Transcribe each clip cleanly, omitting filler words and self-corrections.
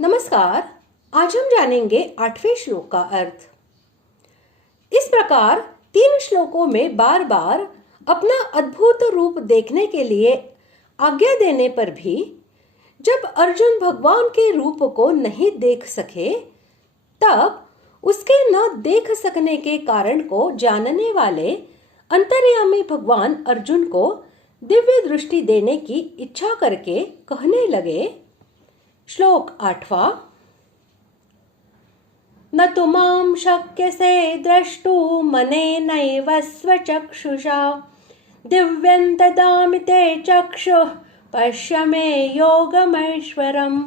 नमस्कार। आज हम जानेंगे 8वें श्लोक का अर्थ। इस प्रकार 3 श्लोकों में बार बार अपना अद्भुत रूप देखने के लिए आज्ञा देने पर भी जब अर्जुन भगवान के रूप को नहीं देख सके, तब उसके न देख सकने के कारण को जानने वाले अंतर्यामी भगवान अर्जुन को दिव्य दृष्टि देने की इच्छा करके कहने लगे। श्लोक 8वां। न तु मां शक्यसे द्रष्टुमनेनैव स्वचक्षुषा दिव्यं ददामि ते चक्षुः पश्य मे योगमैश्वरम्।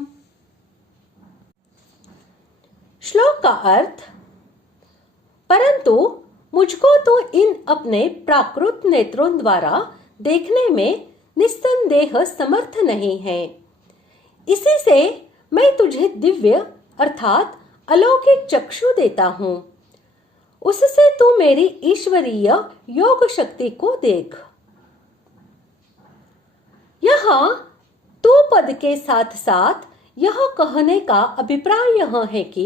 श्लोक का अर्थ। परंतु मुझको तो इन अपने प्राकृत नेत्रों द्वारा देखने में निस्संदेह समर्थ नहीं है। इसी से मैं तुझे दिव्य अर्थात अलौकिक चक्षु देता हूँ। उससे तू मेरी ईश्वरीय योग शक्ति को देख। यहाँ तू पद के साथ साथ यह कहने का अभिप्राय यह है कि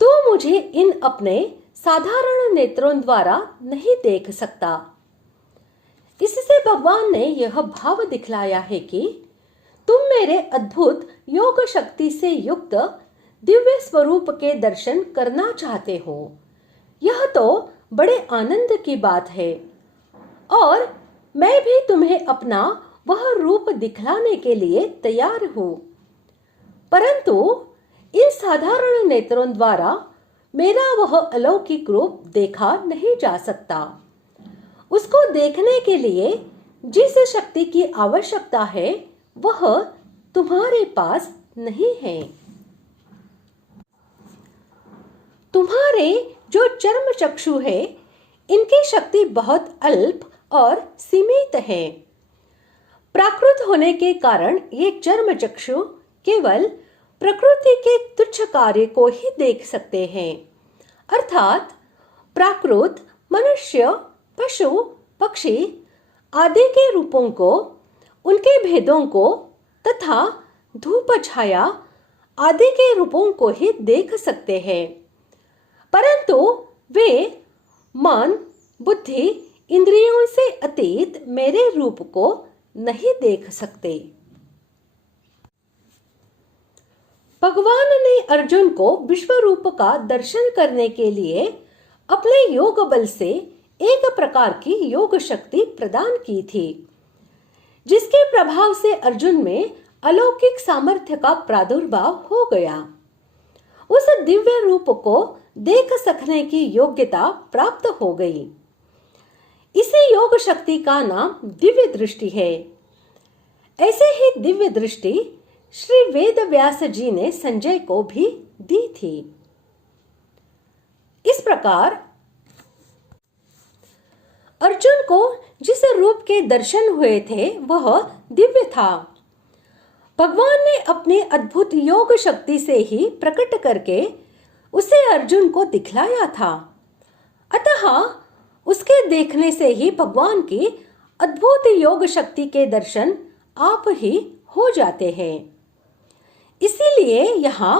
तू मुझे इन अपने साधारण नेत्रों द्वारा नहीं देख सकता। इससे भगवान ने यह भाव दिखलाया है कि तुम मेरे अद्भुत योग शक्ति से युक्त दिव्य स्वरूप के दर्शन करना चाहते हो। यह तो बड़े आनंद की बात है और मैं भी तुम्हें अपना वह रूप दिखलाने के लिए तैयार हूँ। परंतु इन साधारण नेत्रों द्वारा मेरा वह अलौकिक रूप देखा नहीं जा सकता। उसको देखने के लिए जिस शक्ति की आवश्यकता है वह तुम्हारे पास नहीं है। तुम्हारे जो चर्म चक्षु है, इनकी शक्ति बहुत अल्प और सीमित है। प्राकृत होने के कारण ये चर्म चक्षु केवल प्रकृति के तुच्छ कार्य को ही देख सकते हैं, अर्थात प्राकृत मनुष्य, पशु, पक्षी आदि के रूपों को, उनके भेदों को तथा धूप छाया आदि के रूपों को ही देख सकते हैं। परंतु वे मन, बुद्धि, इंद्रियों से अतीत मेरे रूप को नहीं देख सकते। भगवान ने अर्जुन को विश्व रूप का दर्शन करने के लिए अपने योग बल से एक प्रकार की योग शक्ति प्रदान की थी, जिसके प्रभाव से अर्जुन में अलौकिक सामर्थ्य का प्रादुर्भाव हो गया। उस दिव्य रूप को देख सकने की योग्यता प्राप्त हो गई। इसी योग शक्ति का नाम दिव्य दृष्टि है। ऐसे ही दिव्य दृष्टि श्री वेद व्यास जी ने संजय को भी दी थी। इस प्रकार अर्जुन को जिस रूप के दर्शन हुए थे वह दिव्य था। भगवान ने अपनी अद्भुत योग शक्ति से ही प्रकट करके उसे अर्जुन को दिखलाया था। अतः उसके देखने से ही भगवान की अद्भुत योग शक्ति के दर्शन आप ही हो जाते हैं। इसीलिए यहाँ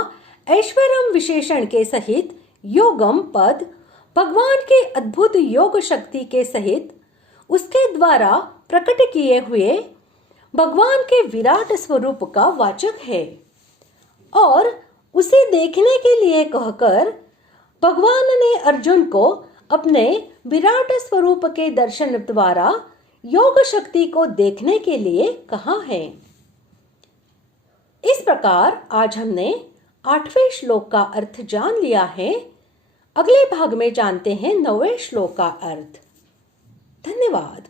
ऐश्वरम विशेषण के सहित योगम पद भगवान के अद्भुत योग शक्ति के सहित उसके द्वारा प्रकट किए हुए भगवान के विराट स्वरूप का वाचक है और उसे देखने के लिए कहकर भगवान ने अर्जुन को अपने विराट स्वरूप के दर्शन द्वारा योग शक्ति को देखने के लिए कहा है। इस प्रकार आज हमने 8वें श्लोक का अर्थ जान लिया है। अगले भाग में जानते हैं 9वें श्लोक का अर्थ। धन्यवाद।